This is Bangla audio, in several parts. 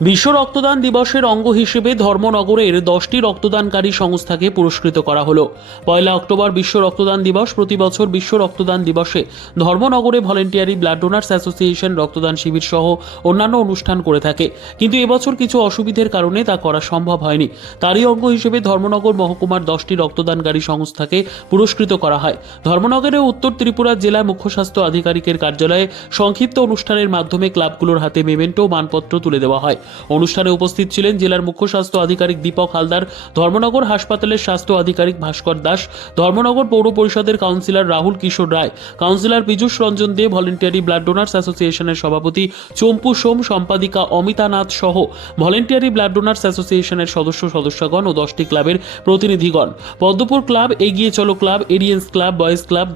বিশ্ব রক্তদান দিবসের অঙ্গ হিসেবে ধর্মনগরের দশটি রক্তদানকারী সংস্থাকে পুরস্কৃত করা হলো। পয়লা অক্টোবর বিশ্ব রক্তদান দিবস, প্রতি বছর বিশ্ব রক্তদান দিবসে ধর্মনগরে ভলেন্টিয়ারি ব্লাড ডোনার্স অ্যাসোসিয়েশন রক্তদান শিবির সহ অন্যান্য অনুষ্ঠান করে থাকে। কিন্তু এবছর কিছু অসুবিধের কারণে তা করা সম্ভব হয়নি। তারই অঙ্গ হিসেবে ধর্মনগর মহকুমার দশটি রক্তদানকারী সংস্থাকে পুরস্কৃত করা হয়। ধর্মনগরের উত্তর ত্রিপুরা জেলা মুখ্য স্বাস্থ্য আধিকারিকের কার্যালয়ে সংক্ষিপ্ত অনুষ্ঠানের মাধ্যমে ক্লাবগুলোর হাতে মেমেন্টো মানপত্র তুলে দেওয়া হয়। অনুষ্ঠানে উপস্থিত ছিলেন জেলার মুখ্য স্বাস্থ্য আধিকারিক দীপক হালদার, ধর্মনগর হাসপাতালের স্বাস্থ্য আধিকারিক ভাস্কর দাস, ধর্মনগর পৌর পরিষদের councillor Rahul Kishore Roy, councillor Piyush Ranjan Dey, voluntary blood donors অ্যাসোসিয়েশনের সভাপতি চম্পু সোম, সম্পাদিকা অমিতা নাথ সহ ভলেন্টিয়ারি ব্লাড ডোনার্স অ্যাসোসিয়েশনের সদস্য সদস্যগণ ও দশটি ক্লাবের প্রতিনিধিগণ। পদ্মপুর ক্লাব, এগিয়ে চলো ক্লাব এরিয়েন্স ক্লাব, বয়েজ ক্লাব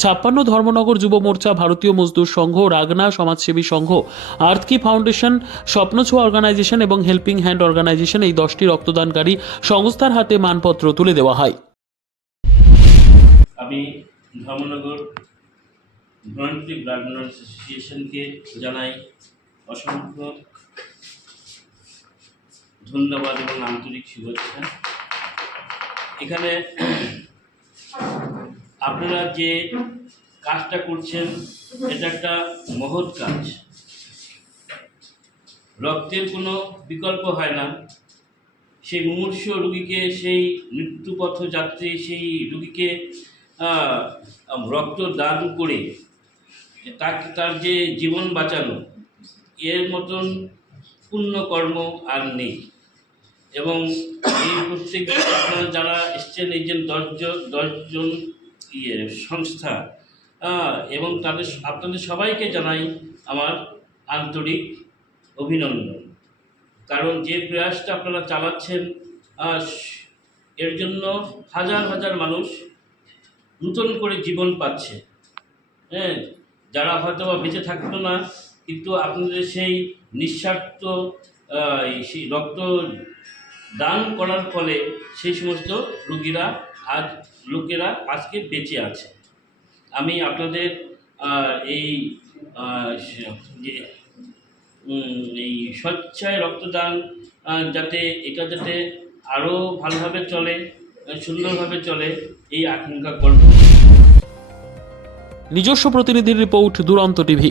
ছাপ্পান্ন ধর্মনগর যুব মোর্চা ভারতীয় মজদুর সংঘ, রাগনা সমাজসেবী সংঘ, আর্থকি ফাউন্ডেশন, স্বপ্নছোয়া অর্গানাইজেশন এবং হেল্পিং হ্যান্ড অর্গানাইজেশন এই দশটি রক্তদানকারী সংস্থার হাতে মানপত্র তুলে দেওয়া হয়। আমি ধর্মনগর ভলেন্টারি ব্লাড অ্যাসোসিয়েশনকে জানাই অসংখ্য ধন্যবাদ এবং আন্তরিক শুভেচ্ছা। এখানে আপনারা যে কাজটা করছেন, এটা একটা মহৎ কাজ। রক্তের কোনো বিকল্প হয় না। সেই মুমূর্ষ রুগীকে, সেই মৃত্যুপথ যাত্রী, সেই রুগীকে রক্ত দান করে তাকে, তার যে জীবন বাঁচানো, এর মতন পূর্ণ কর্ম আর নেই। এবং এই প্রত্যেক যারা এসছেন, এই যে দশজন দশজন ইয়ে সংস্থা। এবং তাদের আপনাদের সবাইকে জানাই আমার আন্তরিক অভিনন্দন। কারণ যে প্রয়াসটা আপনারা চালাচ্ছেন এর জন্য হাজার হাজার মানুষ নূতন করে জীবন পাচ্ছে। হ্যাঁ যারা হয়তো বা বেঁচে থাকতো না, কিন্তু আপনাদের সেই নিঃস্বার্থ সেই রক্ত দান করার ফলে সেই সমস্ত রুগীরা আজ লোকেরা আজকে বেঁচে আছে। আমি আপনাদের এই এই স্বেচ্ছায় রক্তদান যাতে এটা যাতে আরও ভালোভাবে চলে সুন্দরভাবে চলে, এই আকাঙ্ক্ষা করব। নিজস্ব প্রতিনিধির রিপোর্ট দুরন্ত টিভি।